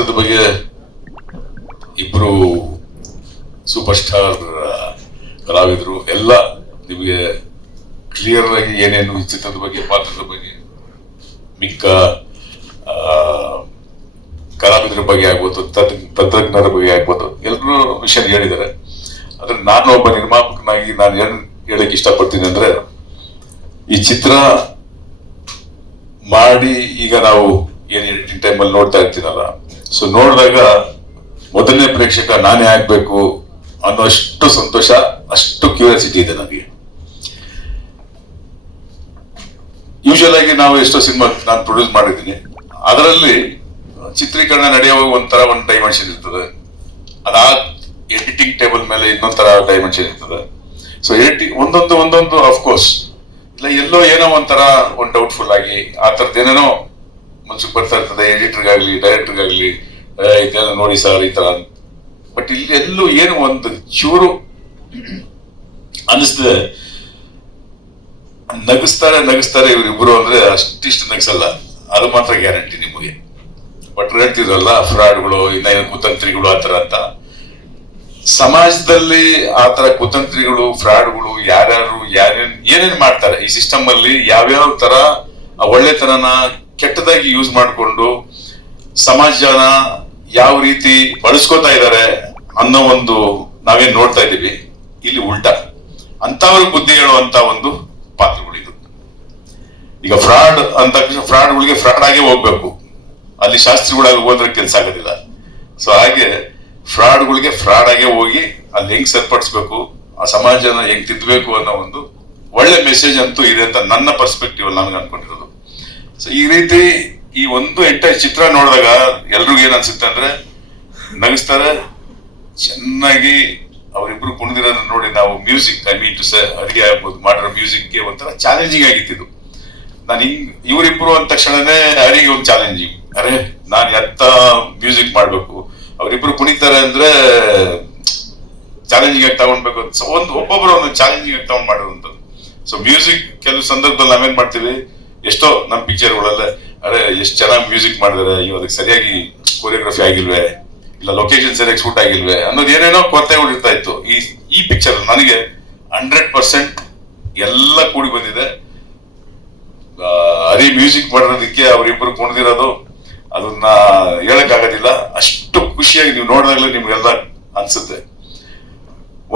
ಚಿತ್ರದ ಬಗ್ಗೆ ಇಬ್ರು ಸೂಪರ್ ಸ್ಟಾರ್ ಕಲಾವಿದರು, ಎಲ್ಲ ನಿಮಗೆ ಕ್ಲಿಯರ್ ಆಗಿ ಏನೇನು ಈ ಚಿತ್ರದ ಬಗ್ಗೆ, ಪಾತ್ರದ ಬಗ್ಗೆ, ಮಿಕ್ಕ ಕಲಾವಿದರ ಬಗ್ಗೆ ಆಗ್ಬೋದು ತಂತ್ರಜ್ಞರ ಬಗ್ಗೆ ಆಗ್ಬೋದು, ಎಲ್ಲರೂ ವಿಷಯ ಹೇಳಿದ್ದಾರೆ. ಆದ್ರೆ ನಾನು ಒಬ್ಬ ನಿರ್ಮಾಪಕನಾಗಿ ನಾನು ಏನ್ ಹೇಳಕ್ ಇಷ್ಟಪಡ್ತೀನಿ ಅಂದ್ರೆ, ಈ ಚಿತ್ರ ಮಾಡಿ ಈಗ ನಾವು ಏನ್ ಎಡಿಟಿಂಗ್ ಟೈಮಲ್ಲಿ ನೋಡ್ತಾ ಇರ್ತೀನಲ್ಲ ಸೊ ನೋಡಿದಾಗ ಮೊದಲನೇ ಪ್ರೇಕ್ಷಕ ನಾನೇ ಆಗ್ಬೇಕು ಅನ್ನೋ ಅಷ್ಟು ಸಂತೋಷ, ಅಷ್ಟು ಕ್ಯೂರಿಯಾಸಿಟಿ ಇದೆ ನನಗೆ. ಯೂಶಲ್ ಆಗಿ ನಾವು ಎಷ್ಟೋ ಸಿನಿಮಾ ನಾನು ಪ್ರೊಡ್ಯೂಸ್ ಮಾಡಿದ್ದೀನಿ. ಅದರಲ್ಲಿ ಚಿತ್ರೀಕರಣ ನಡೆಯುವಾಗ ಒಂಥರ ಒಂದು ಡೈಮೆನ್ಷನ್ ಇರ್ತದೆ. ಅದಾದ ಎಡಿಟಿಂಗ್ ಟೇಬಲ್ ಮೇಲೆ ಇನ್ನೊಂಥರ ಡೈಮೆನ್ಷನ್ ಇರ್ತದೆ. ಸೊ ಎಡಿಟಿಂಗ್ ಒಂದೊಂದು ಒಂದೊಂದು ಕೋರ್ಸ್ ಇಲ್ಲ, ಎಲ್ಲೋ ಏನೋ ಒಂಥರ, ಒಂದು ಡೌಟ್ಫುಲ್ ಆಗಿ ಆ ಥರದ್ದು ಏನೇನೋ ಮನ್ಸಿಗೆ ಬರ್ತಾ ಇರ್ತದೆ ಎಡಿಟರ್ಗಾಗಲಿ ಡೈರೆಕ್ಟರ್ಗಾಗಲಿ ಇದೆಲ್ಲ ನೋಡಿ ಸರ್, ಈ ತರ ಬಟ್ ಇಲ್ಲಿ ಎಲ್ಲೂ ಏನು ಒಂದು ಚೂರು ಅನಿಸ್ತದೆ. ನಗಿಸ್ತಾರೆ ನಗಿಸ್ತಾರೆ ಇವರಿಬ್ರು ಅಂದ್ರೆ ಅಷ್ಟಿಷ್ಟು ನಗಿಸಲ್ಲ. ಅದು ಮಾತ್ರ ಗ್ಯಾರಂಟಿ ನಿಮಗೆ. ಬಟ್ ಹೇಳ್ತಿದ್ರಲ್ಲ ಫ್ರಾಡ್ಗಳು ಇನ್ನೇನು ಕುತಂತ್ರಿಗಳು ಆತರ ತರ ಅಂತ. ಸಮಾಜದಲ್ಲಿ ಆತರ ತರ ಕುತಂತ್ರಿಗಳು ಫ್ರಾಡ್ಗಳು ಯಾರ್ಯಾರು ಯಾರೇನ್ ಏನೇನ್ ಮಾಡ್ತಾರೆ, ಈ ಸಿಸ್ಟಮ್ ಅಲ್ಲಿ ಯಾವ್ಯಾವ ತರ, ಆ ಒಳ್ಳೆತನನ ಕೆಟ್ಟದಾಗಿ ಯೂಸ್ ಮಾಡಿಕೊಂಡು ಸಮಾಜನ ಯಾವ ರೀತಿ ಬಳಸ್ಕೊತಾ ಇದ್ದಾರೆ ಅನ್ನೋ ಒಂದು ನಾವೇನ್ ನೋಡ್ತಾ ಇದ್ದೀವಿ. ಇಲ್ಲಿ ಉಲ್ಟಾ. ಅಂತವ್ರ ಬುದ್ಧಿ ಹೇಳುವಂತ ಒಂದು ಪಾತ್ರಗಳಿದು ಈಗ ಫ್ರಾಡ್ ಅಂತ ಫ್ರಾಡ್ಗಳಿಗೆ ಫ್ರಾಡ್ ಆಗೇ ಹೋಗ್ಬೇಕು. ಅಲ್ಲಿ ಶಾಸ್ತ್ರಿಗಳಾಗಿ ಹೋದ್ರೆ ಕೆಲಸ ಆಗೋದಿಲ್ಲ. ಸೊ ಹಾಗೆ ಫ್ರಾಡ್ಗಳಿಗೆ ಫ್ರಾಡ್ ಆಗೇ ಹೋಗಿ ಅಲ್ಲಿ ಹೆಂಗ್ ಸರಿಪಡಿಸ್ಬೇಕು, ಆ ಸಮಾಜನ ಹೆಂಗ್ ತಿದ್ದಬೇಕು ಅನ್ನೋ ಒಂದು ಒಳ್ಳೆ ಮೆಸೇಜ್ ಅಂತೂ ಇದೆ ಅಂತ ನನ್ನ ಪರ್ಸ್ಪೆಕ್ಟಿವ್ ಅಲ್ಲಿ ಅನ್ಕೊಂಡಿರೋದು. ಸೊ ಈ ರೀತಿ ಈ ಒಂದು ಎಂಟೈರ್ ಚಿತ್ರ ನೋಡಿದಾಗ ಎಲ್ರಿಗೂ ಏನ್ ಅನ್ಸುತ್ತೆ ಅಂದ್ರೆ ನಗಿಸ್ತಾರೆ. ಚೆನ್ನಾಗಿ ಅವರಿಬ್ರು ಕುಣಿದಿರೋದನ್ನ ನೋಡಿ ನಾವು music I mean to sir ಅಡಿಗೆ ಆಗ್ಬೋದು, ಮಾಡಿರೋ ಮ್ಯೂಸಿಕ್ಗೆ ಒಂಥರ ಚಾಲೆಂಜಿಂಗ್ ಆಗಿತ್ತು ಇದು. ನಾನು ಹಿಂಗ್ ಇವರಿಬ್ರು ಅಂದ ತಕ್ಷಣನೇ ಅರಿಗೆ ಒಂದು ಚಾಲೆಂಜಿಂಗ್ ಅರೆ, ನಾನು ಎತ್ತ ಮ್ಯೂಸಿಕ್ ಮಾಡಬೇಕು? ಅವರಿಬ್ರು ಕುಣಿತಾರೆ ಅಂದ್ರೆ ಚಾಲೆಂಜಿಂಗ್ ಆಗಿ ತಗೊಂಡ್ಬೇಕು ಅಂತ. ಒಂದು ಒಬ್ಬೊಬ್ರು ಒಂದು ಚಾಲೆಂಜಿಂಗ್ ಆಗಿ ತಗೊಂಡ್ ಮಾಡಿರುವಂತದ್ದು ಸೊ ಮ್ಯೂಸಿಕ್ ಕೆಲವು ಸಂದರ್ಭದಲ್ಲಿ ನಾವೇನ್ ಮಾಡ್ತೀವಿ? ಎಷ್ಟೋ ನಮ್ಮ ಪಿಕ್ಚರ್ಗಳೆಲ್ಲ ಅರೆ, ಎಷ್ಟು ಚೆನ್ನಾಗಿ ಮ್ಯೂಸಿಕ್ ಮಾಡಿದಾರೆ ಇವ್ ಅದಕ್ಕೆ ಸರಿಯಾಗಿ ಕೊರಿಯೋಗ್ರಫಿ ಆಗಿಲ್ವೇ, ಇಲ್ಲ ಲೊಕೇಶನ್ ಸರಿಯಾಗಿ ಶೂಟ್ ಆಗಿಲ್ವೇ ಅನ್ನೋದು ಏನೇನೋ ಕೊರತೆಗಳು ಇರ್ತಾ ಇತ್ತು. ಈ ಈ ಪಿಕ್ಚರ್ ನನಗೆ ಹಂಡ್ರೆಡ್ ಪರ್ಸೆಂಟ್ ಎಲ್ಲ ಕೂಡಿ ಬಂದಿದೆ. ಅರಿ ಮ್ಯೂಸಿಕ್ ಮಾಡಿರೋದಕ್ಕೆ ಅವರಿಬ್ಬರು ಕುಣಿದಿರೋದು, ಅದನ್ನ ಹೇಳಕ್ ಆಗೋದಿಲ್ಲ ಅಷ್ಟು ಖುಷಿಯಾಗಿ ನೀವು ನೋಡಿದಾಗಲೇ ನಿಮ್ಗೆಲ್ಲ ಅನ್ಸುತ್ತೆ.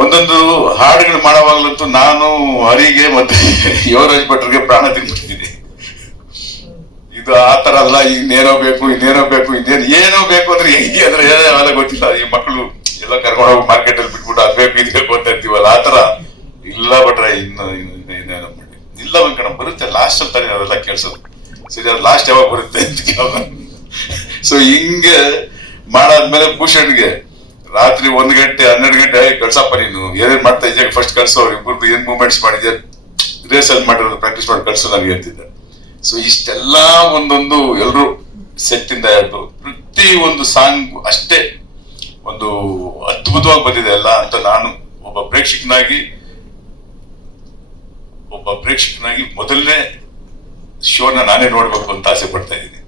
ಒಂದೊಂದು ಹಾಡುಗಳು ಮಾಡೋವಾಗ್ಲಂತೂ ನಾನು, ಹರಿಗೆ ಮತ್ತೆ ಯುವರಾಜ್ ಭಟ್ರಿಗೆ ಪ್ರಾಣ ತಿನ್ಬಿಟ್ಟಿದ್ದೀನಿ ಇದು ಆ ತರ ಅಲ್ಲ ಇನ್ನೇನೋ ಬೇಕು ಇನ್ನೇನೋ ಬೇಕು ಇನ್ನೇನು ಏನೋ ಬೇಕು ಅಂದ್ರೆ ಹೆಂಗೆ ಅಂದ್ರೆ ಅವೆಲ್ಲ ಗೊತ್ತಿಲ್ಲ. ಈ ಮಕ್ಕಳು ಎಲ್ಲ ಕರ್ಕೊಂಡು ಹೋಗಿ ಮಾರ್ಕೆಟ್ ಅಲ್ಲಿ ಬಿಟ್ಬಿಟ್ಟು ಅದ್ ಬೇಕು, ಇದು ಬೇಕು ಅಂತ ಇರ್ತೀವಲ್ಲ ಆ ತರ ಇಲ್ಲ ಬಿಟ್ರೆ ಇನ್ನು, ಇನ್ನು- ಇನ್ನು ಇನ್ನೇನೋ ಮಾಡಿ. ಇಲ್ಲ ಕಣ ಬರುತ್ತೆ ಲಾಸ್ಟ್ ತಾನೇ ಅವೆಲ್ಲ ಕೇಳ್ಸೋದು. ಸರಿ, ಅದು ಲಾಸ್ಟ್ ಯಾವಾಗ ಬರುತ್ತೆ ಅಂತ ಸೊ ಹಿಂಗೆ ಮಾಡಾದ್ಮೇಲೆ ಭೂಷಣ್ಗೆ ರಾತ್ರಿ ಒಂದ್ ಗಂಟೆ, ಹನ್ನೆರಡು ಗಂಟೆ ಕಳ್ಸಪ್ಪ ನೀನು, ಏನೇನ್ ಮಾಡ್ತಾ ಇದ್ಯಾ? ಫಸ್ಟ್ ಕಳ್ಸೋ ಇಬ್ಬರು ಏನ್ ಮೂವ್ಮೆಂಟ್ಸ್ ಮಾಡಿದ್ಯಾ? ರೇಸಲ್ಲಿ ಮಾಡಿರೋದು ಪ್ರಾಕ್ಟೀಸ್ ಮಾಡಿ ಕಳ್ಸೋ ನನಗೆ ಹೇಳ್ತಿದ್ದೆ ಸೊ ಇಷ್ಟೆಲ್ಲ ಒಂದೊಂದು ಎಲ್ಲರೂ ಸೆಟ್ ಇಂದ ಹಿಡ್ದು ಪ್ರತಿ ಒಂದು ಸಾಂಗ್ ಅಷ್ಟೇ ಒಂದು ಅದ್ಭುತವಾಗಿ ಬಂದಿದೆ ಅಲ್ಲ ಅಂತ ನಾನು ಒಬ್ಬ ಪ್ರೇಕ್ಷಕನಾಗಿ ಒಬ್ಬ ಪ್ರೇಕ್ಷಕನಾಗಿ ಮೊದಲನೇ ಶೋನ ನಾನೇ ನೋಡ್ಬೇಕು ಅಂತ ಆಸೆ ಪಡ್ತಾ ಇದ್ದೀನಿ.